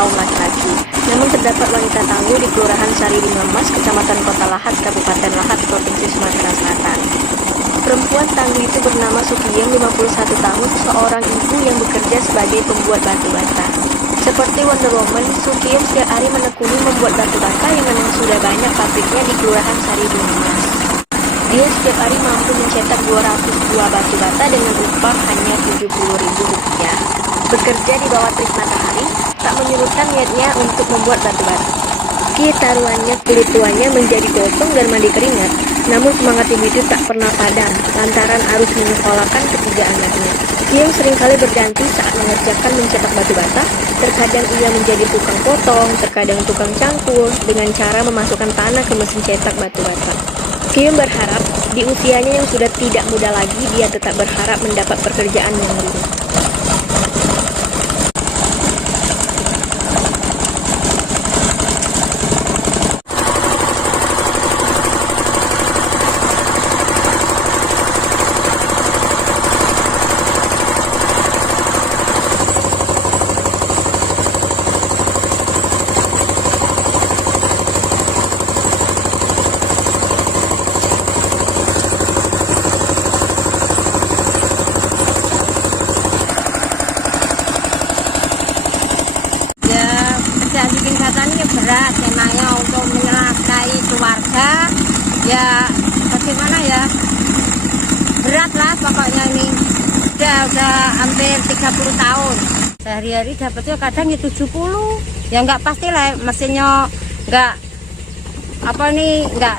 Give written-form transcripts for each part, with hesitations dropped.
kaum laki-laki. Namun terdapat wanita tangguh di Kelurahan Sari Mas, Kecamatan Kota Lahat, Kabupaten Lahat, Provinsi Sumatera Selatan. Perempuan tangguh itu bernama Sukiyem, 51 tahun, seorang ibu yang bekerja sebagai pembuat batu bata. Seperti Wonder Woman, Sukiyem setiap hari menekuni membuat batu bata yang memang sudah banyak pabriknya di Kelurahan Sari Mas. Dia setiap hari mampu mencetak 200 buah batu bata dengan upah hanya Rp70.000. Bekerja di bawah terik matahari tak menyurutkan niatnya untuk membuat batu bata. Meski taruhannya kulit tuanya menjadi gosong dan mandi keringat, namun semangat ibu itu tak pernah padam lantaran harus menyekolahkan ketiga anaknya. Dia seringkali berganti saat mengerjakan mencetak batu bata. Terkadang ia menjadi tukang potong, terkadang tukang cangkul dengan cara memasukkan tanah ke mesin cetak batu bata. Kiyum berharap di usianya yang sudah tidak muda lagi, dia tetap berharap mendapat pekerjaan yang lain. Bikin katanya berat emangnya untuk menyelakai keluarga ya, bagaimana ya, berat lah pokoknya. Ini udah hampir 30 tahun, sehari-hari dapatnya kadang ya 70 ya, nggak pasti lah, mesinnya nggak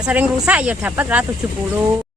sering rusak ya dapat lah 70.